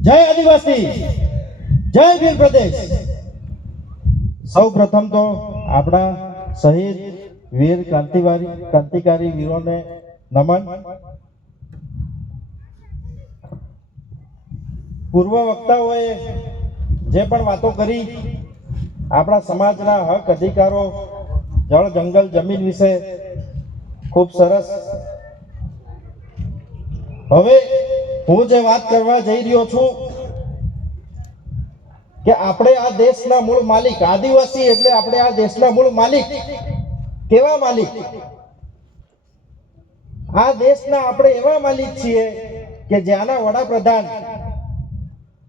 જય આદિવાસી, જય ભીલ પ્રદેશ. સૌ પ્રથમ તો આપણા શહીદ વીર ક્રાંતિવારી, ક્રાંતિકારી વીરોને નમન. પૂર્વ વક્તાઓએ જે પણ વાતો કરી, આપણા સમાજના હક અધિકારો, જળ, જંગલ, જમીન વિશે ખૂબ સરસ હવે હું જે વાત કરવા જઈ રહ્યો છું કે આપણે આ દેશના મૂળ માલિક, આદિવાસી એટલે આપણે આ દેશના મૂળ માલિક. કેવા માલિક? આ દેશના આપણે એવા માલિક છીએ કે જ્યાંના વડાપ્રધાન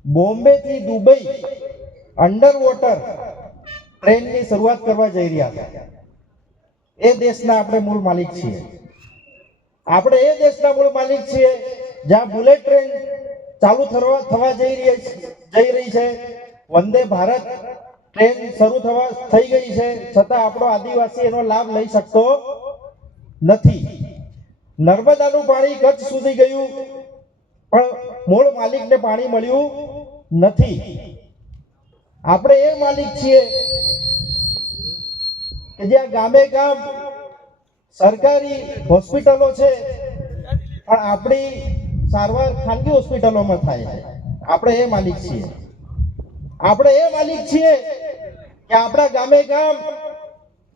બોમ્બે થી દુબઈ અંડર વોટર ટ્રેનની શરૂઆત કરવા જઈ રહ્યા હતા. એ દેશના આપણે મૂળ માલિક છીએ. આપણે એ દેશના મૂળ માલિક છીએ, જ્યાં બુલેટ ટ્રેન ચાલુ થવા જઈ રહી જઈ રહી છે. વંદે ભારત ટ્રેન શરૂ થવા થઈ ગઈ છે. છતાં આપણો આદિવાસી એનો લાભ લઈ શકતો નથી. નર્મદાનું પાણી કચ્છ સુધી ગયું, પણ મૂળ માલિકને પાણી મળ્યું નથી. આપણે એ માલિક છીએ કે જ્યાં ગામે ગામ સરકારી હોસ્પિટલો છે. પણ આપણી સારવાર ખાનગી હોસ્પિટલોમાં થાય. છે આપણે એ માલિક છીએ. આપણે એ માલિક છીએ કે આપણા ગામે ગામ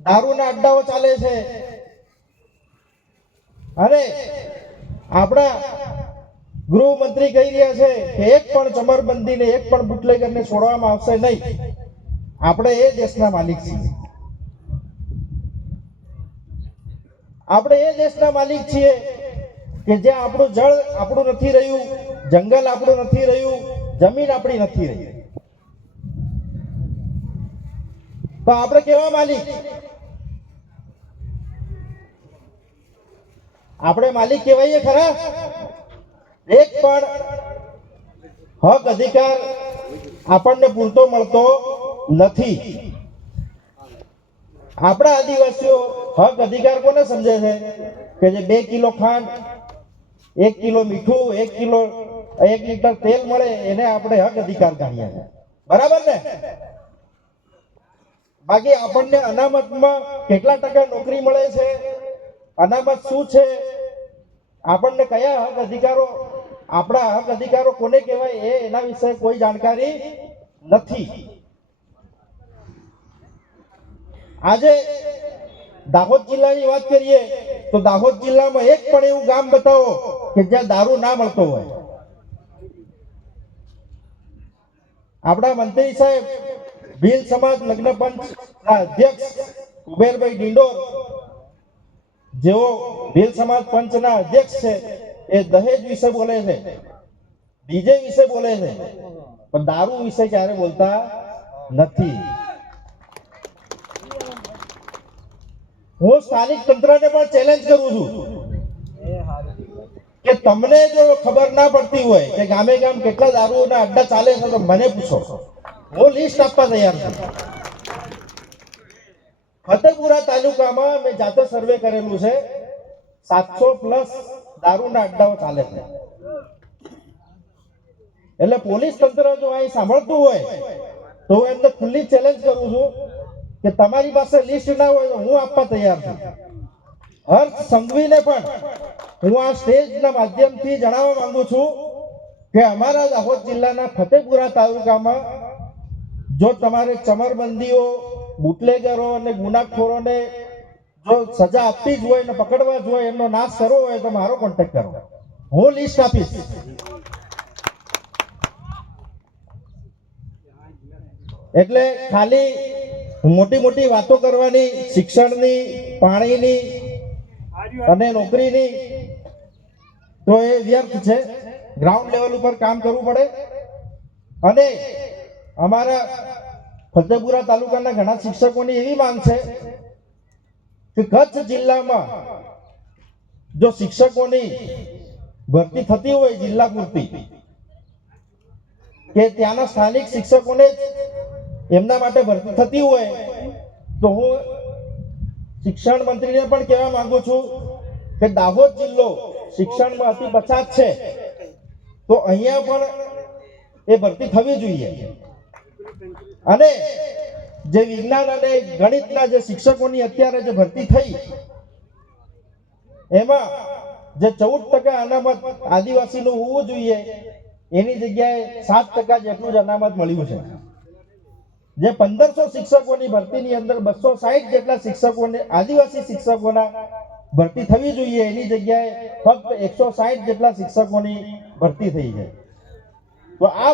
દારૂના અડ્ડાઓ ચાલે છે. અરે, આપણા ગૃહમંત્રી કહી રહ્યા છે કે એક પણ ચમરબંધીને એક પણ બુટલેગરને છોડવામાં આવશે નહીં. આપણે એ દેશના માલિક છીએ. આપણે એ દેશના માલિક છીએ કે જ્યાં આપણું જળ આપણું નથી રહ્યું, જંગલ આપણું નથી રહ્યું, જમીન આપણી નથી રહી. તો આપણે કેવા માલિક? આપણે માલિક કહેવાઈએ ખરા? એક પણ હક અધિકાર આપણને પૂરતો મળતો નથી. આપણા આદિવાસીઓ હક અધિકાર કોને સમજે છે? કે જે બે કિલો ખાંડ, એક કિલો મીઠું, એક કિલો, એક લીટર તેલ મળે, એને આપણે હક અધિકાર ગણીએ છીએ. બરાબર ને? બાકી આપણને અનામતમાં કેટલા ટકા નોકરી મળે છે? અનામત શું છે? આપણને કયા હક અધિકારો, આપણા હક અધિકારો કોને કહેવાય એ એના વિશે કોઈ જાણકારી નથી. આજે દાહોદ જિલ્લાની વાત કરીએ તો દાહોદ જિલ્લામાં એક પણ એવું ગામ બતાવો કે જ્યાં દારૂ ના મળતો હોય. આપણા મંત્રી સાહેબ, ભીલ સમાજ લગ્ન પંચના અધ્યક્ષ કુબેરભાઈ ડિંડોર, જેઓ ભીલ સમાજ પંચના અધ્યક્ષ છે, એ દહેજ વિશે બોલે છે, ડીજે વિશે બોલે છે, પણ દારૂ વિશે ક્યારે બોલતા નથી. હું સ્થાનિક તંત્રને પણ ચેલેન્જ કરું છું. કે તમને જો ખબર ના પડતી હોય કે ગામે ગામ કેટલા દારૂઓના અડ્ડા ચાલે છે, તો મને પૂછો. હું લિસ્ટ આપવા તૈયાર છું. ફતેપુરા તાલુકામાં મેં જાતે સર્વે કરેલું છે. સાતસો પ્લસ દારૂના અડ્ડાઓ ચાલે છે. એટલે પોલીસ તંત્ર જો અહીં સાંભળતું હોય, તો હું એમને ખુલ્લી ચેલેન્જ કરું છું. કે તમારી પાસે લિસ્ટ ના હોય તો હું આપવા તૈયાર છું. હર્ષ સંઘવીને પણ હું આ સ્ટેજના માધ્યમથી જણાવવા માંગુ છું કે અમારા દાહોદ જિલ્લાના ફતેપુરા તાલુકામાં જો તમારે ચમરબંધીઓ, બુટલેગરો અને ગુનાખોરોને જો સજા આપવી જ હોય ને પકડવા જ હોય, એમનો નાશ કરવો હોય તો મારો કોન્ટેક્ટ કરો. હું લિસ્ટ આપીશ. એટલે ખાલી મોટી મોટી વાતો કરવાની, શિક્ષણની, પાણીની અને નોકરીની. તો એ વ્યર્થ છે. ગ્રાઉન્ડ લેવલ ઉપર કામ કરવું પડે. અને અમારા ફતેપુરા તાલુકાના ઘણા શિક્ષકોની એવી માંગ છે કે કચ્છ જિલ્લામાં જો શિક્ષકોની ભરતી થતી હોય જિલ્લા પૂરતી, કે ત્યાંના સ્થાનિક શિક્ષકોને એમના માટે ભરતી થતી હોય તો હું શિક્ષણ મંત્રીને પણ કહેવા માંગુ છું કે દાહોદ જિલ્લો શિક્ષણમાં અતિ પછાત છે. તો અહીંયા પણ એ ભરતી થવી જોઈએ. અને જે વિજ્ઞાન અને ગણિતના જે શિક્ષકોની અત્યારે જે ભરતી થઈ, એમાં જે ચૌદ ટકા અનામત આદિવાસીનું હોવું જોઈએ, એની જગ્યાએ સાત ટકા જેટલું જ અનામત મળ્યું છે. જે પંદરસો શિક્ષકોની ભરતીની અંદર બસો સાહીઠ જેટલા શિક્ષકોને, આદિવાસી શિક્ષકોના ભરતી થવી જોઈએ. એની જગ્યાએ ફક્ત એકસો સાહીઠ જેટલા શિક્ષકોની ભરતી થઈ છે તો આ